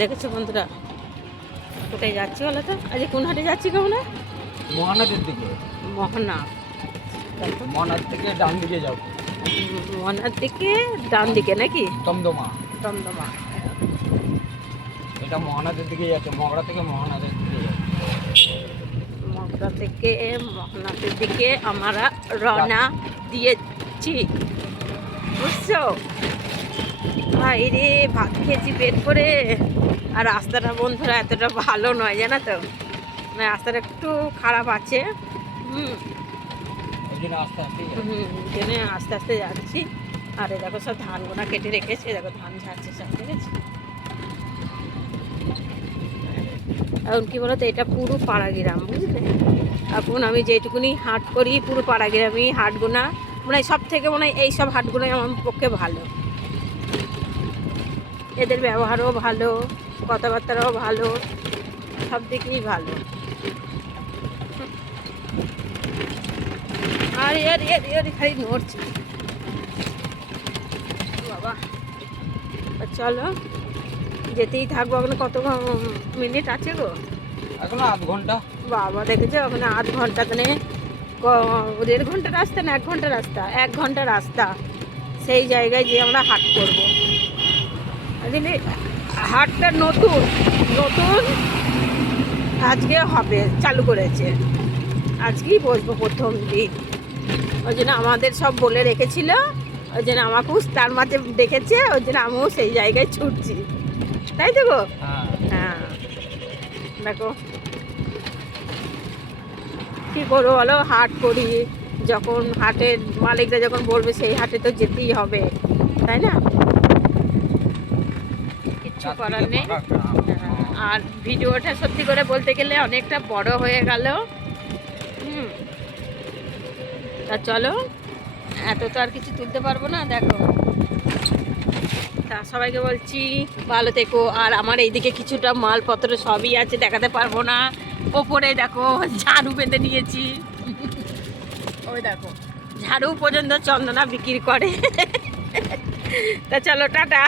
দেখেছো বন্ধুরা, কোথায় যাচ্ছি বলো তো? আজ কোন হাটে যাচ্ছি কেমন? মহানাদের দিকে। মোহনা। মহানাদ থেকে ডান দিকে যাও। মোহনার দিকে ডান দিকে নাকি? দমদমা। দমদমা। এটা মহানাদের দিকে যাচ্ছে, মগড়া থেকে মহানাদের দিকে যাচ্ছে। মগড়া থেকে মোহনাদের দিকে আমরা রওনা দিয়েছি, বুঝছো? ভাই রে, ভাত খেয়েছি পেট করে। আর রাস্তাটা বন্ধুরা এতটা ভালো নয়, জানো তো, মানে রাস্তাটা একটু খারাপ আছে। ওই জন্য আস্তে আস্তে জন্য আস্তে আস্তে যাচ্ছি। আর এই দেখো সব ধানগুনা কেটে রেখেছে, দেখো ধান ঝাড়ছে সব, ঠিক আছে? এখন কি বলতো, এটা পুরো পাড়া গ্রাম, বুঝলে? এখন আমি যেটুকুনি হাট করি পুরো পাড়া গ্রামই হাটগুনা, মানে সব থেকে মনে হয় এইসব হাটগুলোই আমার পক্ষে ভালো। এদের ব্যবহারও ভালো, কথাবার্তাও ভালো, সব দিকেই ভালো। আর খালি নড়ছে বাবা। চলো, যেতেই থাকবো। ওখানে কত মিনিট আছে গো? এখনো আধ ঘন্টা। বাবা, দেখেছো ওখানে আধ ঘন্টা, মানে 1.5 ঘন্টা রাস্তা না 1 ঘন্টা রাস্তা? 1 ঘন্টা রাস্তা। সেই জায়গায় যে আমরা হাট করবো। আসলে হাটটা নতুন নতুন আজকে হবে, চালু করেছে, আজকেই বসবো প্রথম দিন। ওই জন্য আমাদের সব বলে রেখেছিল, ওই জন্য আমাকেও তার মাঝে ডেকেছে, ওই জন্য আমিও সেই জায়গায় ছুটছি, তাই তো গো? হ্যাঁ, দেখো কী করবো বলো, হাট করি যখন, হাটের মালিকরা যখন বলবে সেই হাটে তো যেতেই হবে, তাই না? কিচ্ছু করার নেই। আর ভিডিওটা সত্যি করে বলতে গেলে অনেকটা বড় হয়ে গেল। তা চলো, এত তো আর কিছু তুলতে পারবো না, দেখো। তা সবাইকে বলছি ভালো থেকো। আর আমার এইদিকে কিছুটা মালপত্র সবই আছে, দেখাতে পারবো না। ওপরে দেখো ঝাড়ু বেঁধে নিয়েছি, ওই দেখো ঝাড়ু পর্যন্ত চন্দনা বিক্রি করে। তা চলো, টাটা।